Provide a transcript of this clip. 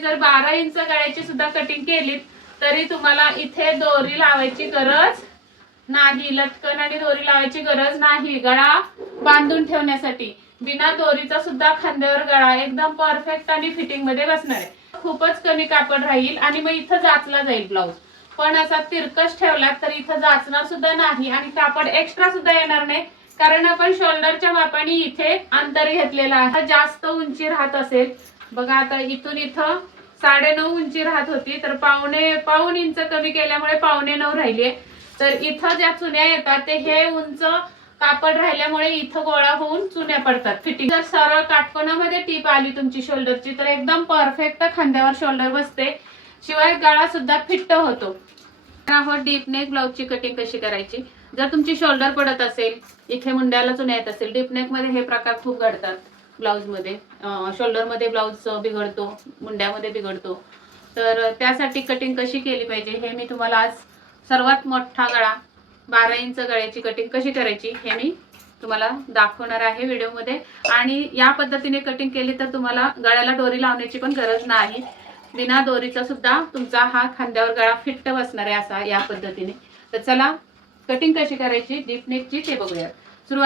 जर 12 इंच गळ्याची सुद्धा कटिंग केली तरी तुम्हाला इथे दोरी लावायची गरज नाही, लटकन आणि दोरी लावायची गरज नाही। गळा बांधून ठेवण्यासाठी बिना दोरीचा सुद्धा खांद्यावर गळा एकदम परफेक्ट आणि फिटिंग मध्ये बसणार आहे। खूपच कमी कापड राहील आणि मग इथं जाचला जाईल ब्लाऊज, पण असा तिरकस ठेवला तर इथं जाचणार सुद्धा नाही आणि कापड एक्स्ट्रा सुद्धा येणार नाही, कारण आपण शोल्डरच्या मापाने इथे अंतर घेतलेलं आहे। जास्त उंची राहत असेल बघा, आता इथून इथं 9.5 उंची राहत होती तर पाऊण इंच कमी केल्यामुळे 9.25 राहिली। तर इथं ज्या चुन्या येतात ते हे उंच कापड राहिल्यामुळे इथं गोळा होऊन चुन्या पडतात फिटिंग। जर सरळ काटकोनामध्ये टीप आली तुमची शोल्डरची तर एकदम परफेक्ट खांद्यावर शोल्डर बसते, शिवाय गळा सुद्धा फिट्ट होतो। डीप नेक ब्लाउजची कटिंग कशी करायची, जर तुमची शोल्डर पडत असेल, इथे मुंड्याला चुन्या येत असेल, डीप नेक मध्ये हे प्रकार खूप घडतात। ब्लाउज मध्ये शोल्डर मध्ये ब्लाउज बिघडतो, मुंड्यामध्ये बिघडतो, तर त्यासाठी कटिंग कशी केली पाहिजे हे मी तुम्हाला आज सर्वात मोठा गळा 12 इंच गळ्याची कटिंग कशी करायची हे मी तुम्हाला दाखवणार आहे व्हिडिओ मध्ये। आणि या पद्धतीने कटिंग केली तर तुम्हाला गळ्याला दोरी लावण्याची पण गरज नाही, बिना दोरीचा सुद्धा तुमचा हा खांद्यावर गळा फिट्ट बसणार आहे असा या पद्धतीने। तर चला कटिंग कशी करायची डीप नेकची ते बघूया।